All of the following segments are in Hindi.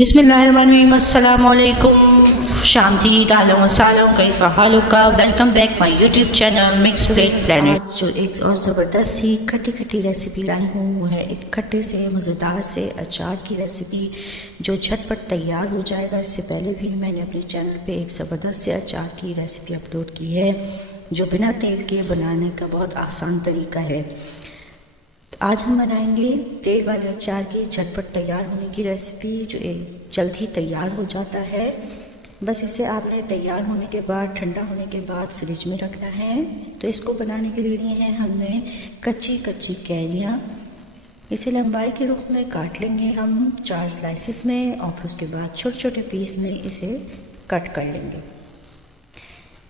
बिस्मिल्लाहिर्रहमानिर्रहीम। अस्सलाम वालेकुम। शांति तालम सलाम कैफ़ा हालुका। Welcome back my YouTube channel Mix Plate Planet. जो एक और ज़बरदस्त सी खट्टी खट्टी रेसिपी लाई हूँ वो है एक खट्टे से मज़ेदार से अचार की रेसिपी जो झटपट तैयार हो जाएगा। इससे पहले भी मैंने अपने चैनल पे एक ज़बरदस्त से अचार की रेसिपी अपलोड की है जो बिना तेल के बनाने का बहुत आसान तरीका है। आज हम बनाएंगे तेल वाले अचार की झटपट तैयार होने की रेसिपी जो एक जल्द ही तैयार हो जाता है। बस इसे आपने तैयार होने के बाद ठंडा होने के बाद फ्रिज में रखना है। तो इसको बनाने के लिए हैं हमने कच्ची कैरियाँ। इसे लंबाई के रूप में काट लेंगे हम 4 स्लाइसिस में और फिर उसके बाद छोटे छोटे पीस में इसे कट कर लेंगे।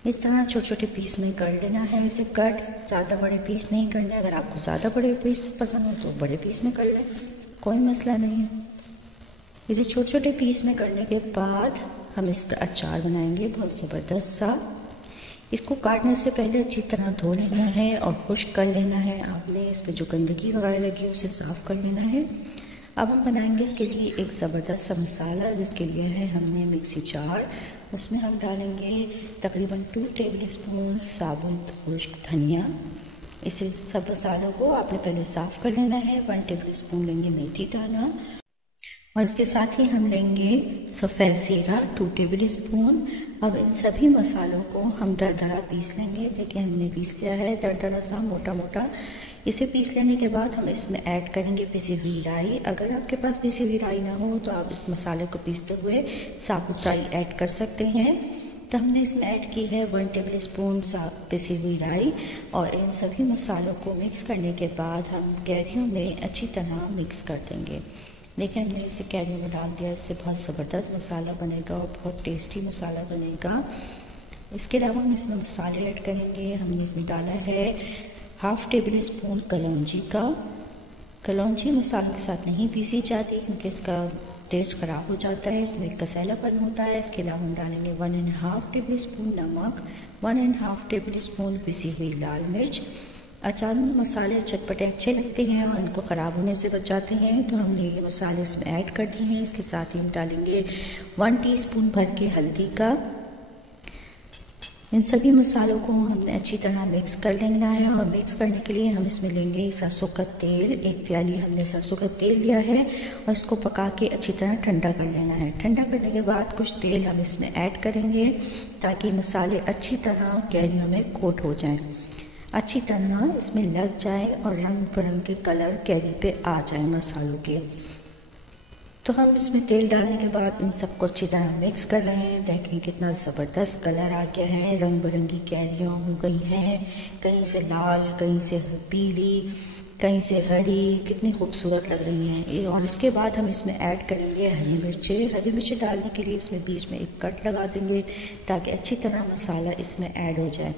इस तरह छोटे छोटे पीस में कर लेना है इसे कट। ज़्यादा बड़े पीस नहीं करना। अगर आपको ज़्यादा बड़े पीस पसंद हो तो बड़े पीस में कर लें, कोई मसला नहीं है। इसे छोटे छोटे पीस में करने के बाद हम इसका अचार बनाएंगे बहुत ज़बरदस्त सा। इसको काटने से पहले अच्छी तरह धो लेना है और खुश्क कर लेना है। आपने इस पर जो गंदगी वगैरह लगी है उसे साफ़ कर लेना है। अब हम बनाएंगे इसके लिए एक ज़बरदस्त सा मसाला जिसके लिए है हमने मिक्सी जार। उसमें हम डालेंगे तकरीबन 2 टेबल स्पून साबुत खुश्क धनिया। इसे सब मसालों को आपने पहले साफ़ कर लेना है। 1 टेबल स्पून लेंगे मेथी दाना और इसके साथ ही हम लेंगे सफ़ेद ज़ीरा 2 टेबल स्पून। अब इन सभी मसालों को हम दरदरा पीस लेंगे। देखिए हमने पीस लिया है दरदरा सा मोटा मोटा। इसे पीस लेने के बाद हम इसमें ऐड करेंगे पिसी हुई राई। अगर आपके पास पिसी हुई राई ना हो तो आप इस मसाले को पीसते हुए साबुत राई ऐड कर सकते हैं। तो हमने इसमें ऐड की है 1 टेबल स्पून पिसी हुई राई और इन सभी मसालों को मिक्स करने के बाद हम कैरियों में अच्छी तरह मिक्स कर देंगे। देखिए हमने इसे कैरियों में डाल दिया। इससे बहुत ज़बरदस्त मसाला बनेगा और बहुत टेस्टी मसाला बनेगा। इसके अलावा हम इसमें मसाले ऐड करेंगे। हमने इसमें डाला है 1/2 टेबल स्पून कलौंजी का। कलौंजी मसालों के साथ नहीं पीसी जाती क्योंकि इसका टेस्ट ख़राब हो जाता है, इसमें कसैलापन होता है। इसके अलावा हम डालेंगे 1.5 टेबल स्पून नमक, 1.5 टेबल स्पून पिसी हुई लाल मिर्च। अचार में मसाले चटपटे अच्छे लगते हैं और इनको ख़राब होने से बचाते हैं, तो हमने ये मसाले इसमें ऐड कर दिए हैं। इसके साथ ही हम डालेंगे 1 टीस्पून भर के हल्दी का। इन सभी मसालों को हमने अच्छी तरह मिक्स कर लेना है और मिक्स करने के लिए हम इसमें लेंगे सरसों का तेल। 1 प्याली हमने सरसों का तेल लिया है और इसको पका के अच्छी तरह ठंडा कर लेना है। ठंडा करने के बाद कुछ तेल हम इसमें ऐड करेंगे ताकि मसाले अच्छी तरह कैरियों में कोट हो जाएं, अच्छी तरह इसमें लग जाए और रंग बिरंगे कलर कैरी पे आ जाए मसालों के। तो हम इसमें तेल डालने के बाद इन सबको अच्छी तरह मिक्स कर रहे हैं। देखें कितना ज़बरदस्त कलर आ गया है, रंग बिरंगी कैरियाँ हो गई हैं, कहीं से लाल, कहीं से पीली, कहीं से हरी, कितनी खूबसूरत लग रही हैं। और इसके बाद हम इसमें ऐड करेंगे हरी मिर्चें। हरी मिर्चें डालने के लिए इसमें बीच में एक कट लगा देंगे ताकि अच्छी तरह मसाला इसमें ऐड हो जाए,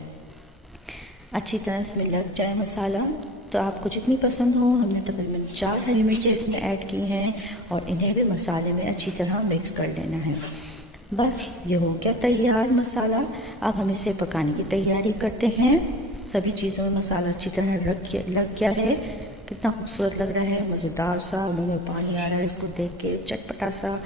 अच्छी तरह इसमें लग जाए मसाला। तो आपको जितनी पसंद हो, हमने तकरीबन 4 हरी मिर्चें इसमें ऐड की हैं और इन्हें भी मसाले में अच्छी तरह मिक्स कर लेना है। बस ये हो गया तैयार मसाला। अब हम इसे पकाने की तैयारी करते हैं। सभी चीज़ों में मसाला अच्छी तरह लग गया है। कितना खूबसूरत लग रहा है, मज़ेदार सा, मुँह में पानी आ रहा है इसको देख के, चटपटा सा।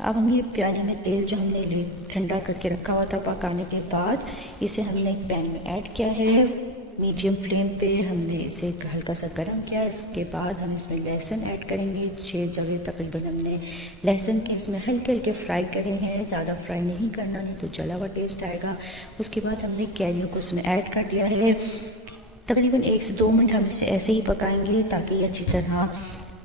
अब हम ये प्याली में तेल जो हमने ठंडा करके रखा हुआ था पकाने के बाद, इसे हमने एक पैन में ऐड किया है। मीडियम फ्लेम पे हमने इसे हल्का सा गर्म किया। इसके बाद हम इसमें लहसुन ऐड करेंगे। 6 जगह तकरीबन हमने लहसुन के इसमें हल्के हल्के फ्राई करे हैं, ज़्यादा फ्राई नहीं करना नहीं तो जला हुआ टेस्ट आएगा। उसके बाद हमने कैरियों को इसमें ऐड कर दिया है। तकरीबन 1 से 2 मिनट हम इसे ऐसे ही पकाएंगे ताकि अच्छी तरह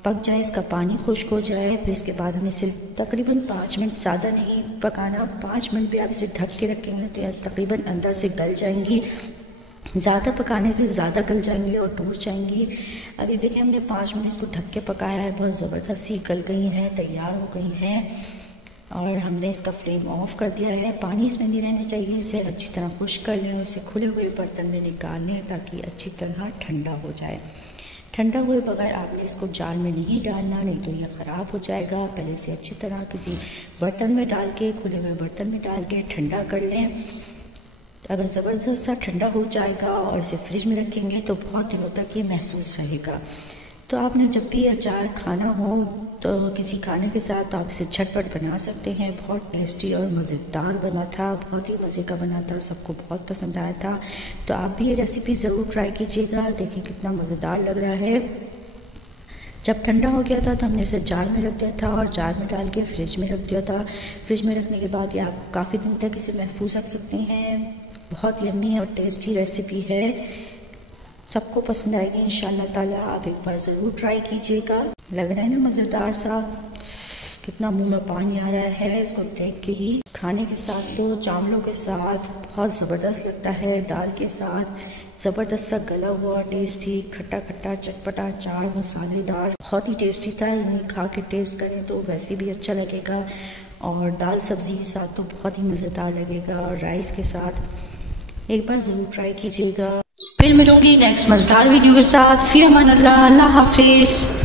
पक जाए, इसका पानी खुश्क हो जाए। फिर इसके बाद हमें सिर्फ तकरीबन 5 मिनट, ज़्यादा नहीं पकाना, 5 मिनट भी आप इसे ढक के रखेंगे तो यह तकरीबन अंदर से गल जाएंगी। ज़्यादा पकाने से ज़्यादा गल जाएंगी और टूट जाएंगी। अभी देखिए हमने 5 मिनट इसको ढक के पकाया है, बहुत ज़बरदस्त सी गल गई हैं, तैयार हो गई हैं और हमने इसका फ्लेम ऑफ कर दिया है। पानी इसमें नहीं रहना चाहिए। इसे अच्छी तरह खुश्क कर लें, इसे खुले हुए बर्तन में निकाल लें ताकि अच्छी तरह ठंडा हो जाए। ठंडा हुए बगैर आपने इसको जार में नहीं डालना, नहीं तो यह ख़राब हो जाएगा। पहले से अच्छी तरह किसी बर्तन में डाल के, खुले हुए बर्तन में डाल के ठंडा कर लें। अगर ज़बरदस्त सा ठंडा हो जाएगा और इसे फ्रिज में रखेंगे तो बहुत दिनों तक ये महफूज रहेगा। तो आपने जब भी अचार खाना हो तो किसी खाने के साथ तो आप इसे झटपट बना सकते हैं। बहुत टेस्टी और मज़ेदार बना था, बहुत ही मज़े का बना था, सबको बहुत पसंद आया था। तो आप भी ये रेसिपी ज़रूर ट्राई कीजिएगा। देखिए कितना मज़ेदार लग रहा है। जब ठंडा हो गया था तो हमने इसे जार में रख दिया था और जार में डाल के फ्रिज में रख दिया था। फ्रिज में रखने के बाद ये आप काफ़ी दिन तक इसे महफूज रख सकते हैं। बहुत यम्मी और टेस्टी रेसिपी है, सबको पसंद आएगी इंशाल्लाह ताला। आप एक बार ज़रूर ट्राई कीजिएगा। लग रहा है ना मज़ेदार सा, कितना मुंह में पानी आ रहा है इसको देख के ही। खाने के साथ तो चावलों के साथ बहुत ज़बरदस्त लगता है, दाल के साथ ज़बरदस्त सा गला हुआ टेस्टी खट्टा खट्टा चटपटा अचार मसालेदार, बहुत ही टेस्टी था। इन्हें खा के टेस्ट करें तो वैसे भी अच्छा लगेगा और दाल सब्ज़ी के साथ तो बहुत ही मज़ेदार लगेगा और राइस के साथ। एक बार ज़रूर ट्राई कीजिएगा। फिर मिलूंगी नेक्स्ट मज़ेदार वीडियो के साथ। फिर अमान अल्लाह, अल्लाह हाफिज़।